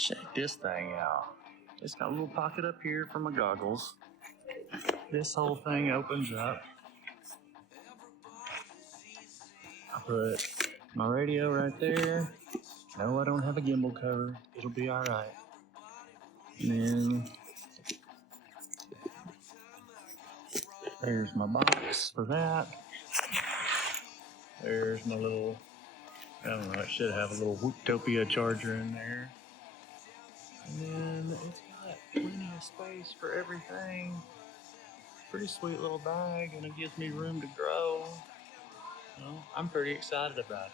Check this thing out. It's got a little pocket up here for my goggles. This whole thing opens up. I put my radio right there. No, I don't have a gimbal cover. It'll be alright. And then there's my box for that. There's my little, I don't know, it should have a little Whooptopia charger in there. And then it's got plenty of space for everything. Pretty sweet little bag, and it gives me room to grow. I'm pretty excited about it.